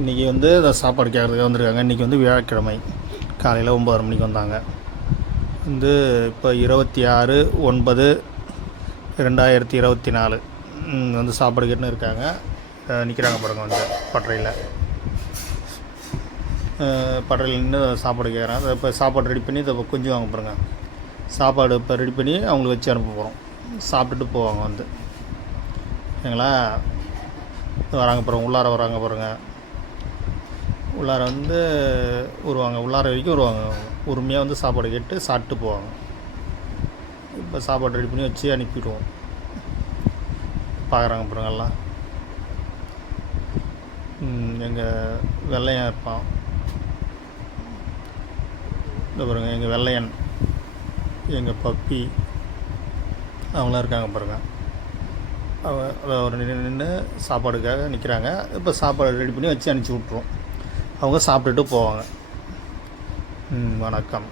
இன்றைக்கி வந்து சாப்பாடு கேட்குறதுக்காக வந்திருக்காங்க. இன்றைக்கி வந்து வியாழக்கிழமை காலையில் 9:30 மணிக்கு வந்தாங்க. வந்து இப்போ 26/9/2024 வந்து சாப்பாடு கேட்டுன்னு இருக்காங்க. நிற்கிறாங்க பாருங்க வந்து பட்டறையில் நின்று சாப்பாடு கேட்குறாங்க. இப்போ சாப்பாடு ரெடி பண்ணி இதை கொஞ்சம் வாங்க பாருங்க. சாப்பாடு இப்போ ரெடி பண்ணி அவங்களுக்கு வச்சு அனுப்ப போகிறோம். சாப்பிட்டுட்டு போவாங்க வந்து சரிங்களா. வராங்க பாருங்க, உள்ளார வராங்க பாருங்கள். உள்ளார வந்து வருவாங்க, உள்ளார வரைக்கும் வருவாங்க. உரிமையாக வந்து சாப்பாடு கேட்டு சாப்பிட்டு போவாங்க. இப்போ சாப்பாடு ரெடி பண்ணி வச்சு அனுப்பிடுவோம். பார்க்குறாங்க பாருங்க எல்லாம். எங்கள் வெள்ளையன் இருப்பான் இந்த பாருங்க, எங்கள் வெள்ளையன், எங்கள் பப்பி அவங்களாம் இருக்காங்க பாருங்கள். அவர் நின்று சாப்பாடுக்காக நிற்கிறாங்க. இப்போ சாப்பாடு ரெடி பண்ணி வச்சு அனுப்பிச்சி விட்ருவோம். அவங்க சாப்பிட்டுட்டு போவாங்க. வணக்கம்.